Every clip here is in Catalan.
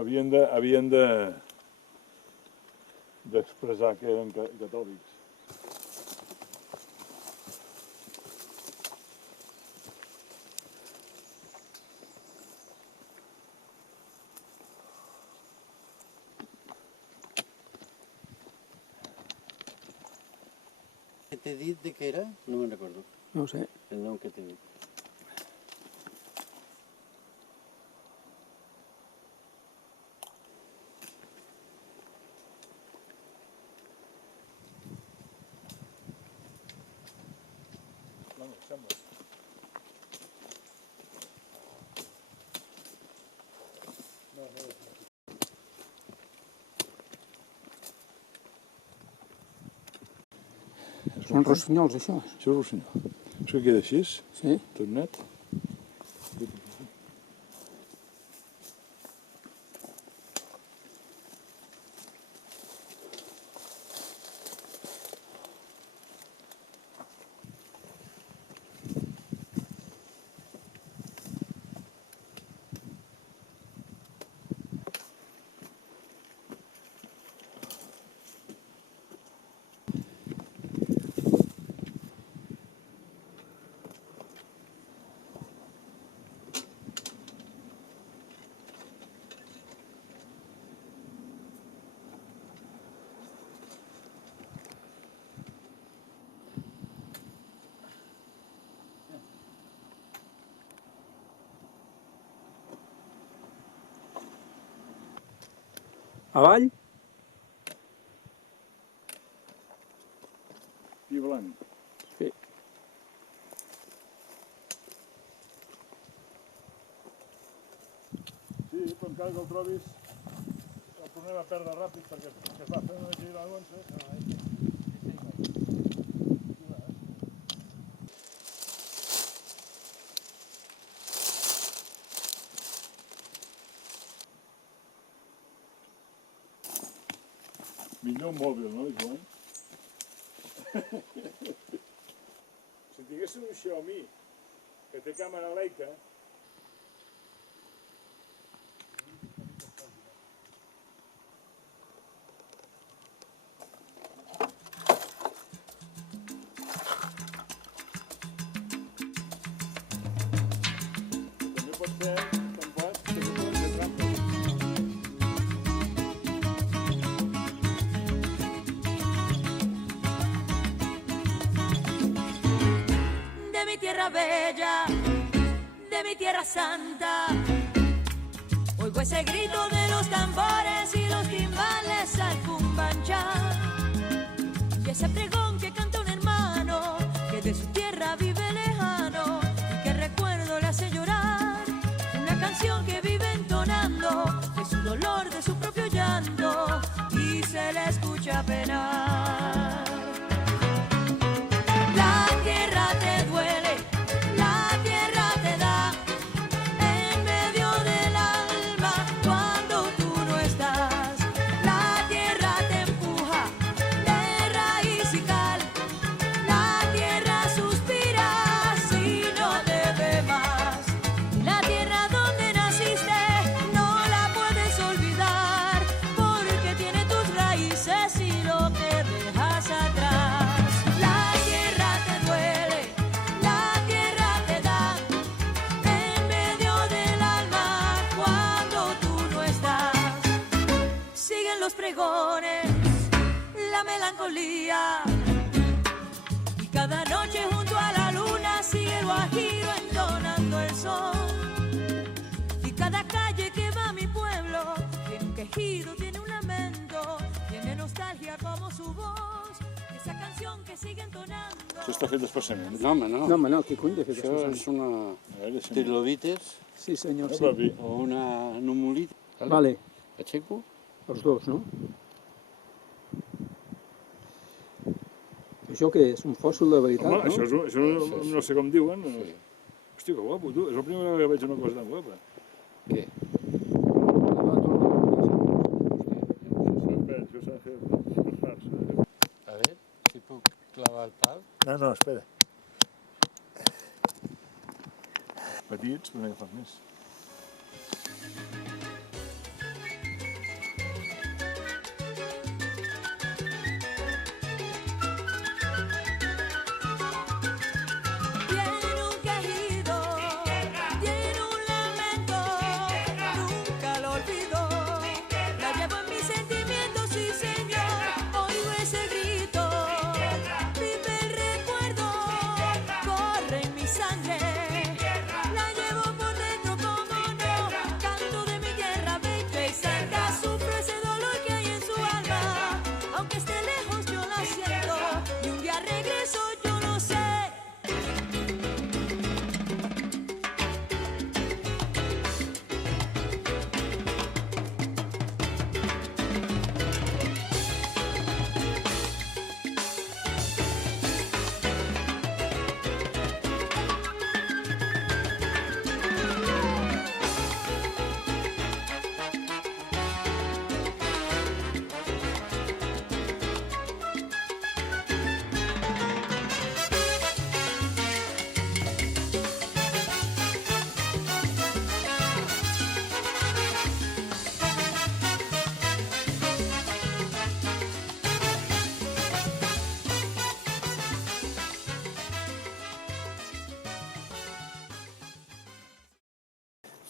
Havien d'expressar que eren catòlics. ¿Qué t'he dit de què era? No me'n recordo. No ho sé. El nom que t'he dit. Són rossinyols, això? Això és rossinyol. Això queda així, Sí. tot net. Avall? I blanc. Sí. Sí, però encara que el trobis, el tornem a perdre ràpid perquè es va fer una gira a l'11. Millor mòbil, no, Joan? Si tinguéssim un Xiaomi que té càmera Leica, també pot ser tampoc que se poden fer trampes. De mi tierra bella, de mi tierra santa, oigo ese grito de los tambores y los timbales al cumbanchá, y ese pregón que canta un hermano que de su tierra vive lejano y que recuerdo le hace llorar, una canción que vive entonando de su dolor, de su propio llanto, y se le escucha penar. La tierra te duele, la tierra te da en medio del alma cuando tú no estás. La tierra te empuja de raíz y cal, la tierra suspira si no te ve más. La tierra donde naciste no la puedes olvidar porque tiene tus raíces y lo que dejas atrás. La tierra te duele, la tierra te da en medio del alma cuando tú no estás. Siguen los pregones, la melancolía, y cada noche junto a la luna sigue el guajiro entonando el son. Y cada calle que va a mi pueblo tiene un quejido, tiene un lamento, tiene nostalgia como su voz. Esa canción que sigue entonando. Això està fet expressament. No, home, no. No, home, no, qui cony de fer Això això? és una A veure, deixa'm... trilobites Sí, senyor, No, sí. papi. o una numulita. Vale, Aixeco? els dos, no? Això què és? Un fòssil de veritat, Home, no? això no sé com diuen. Sí. Hòstia, que guapo, tu. És la primera vegada que veig una cosa tan guapa. Què? Espera, això s'ha de fer. A veure, si puc clavar el pal. No, espera. Petits, però n'agafat més.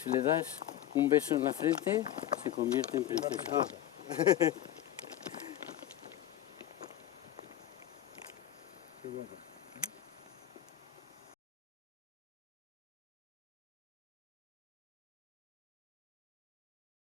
Si le das un beso en la frente, se convierte en princesa.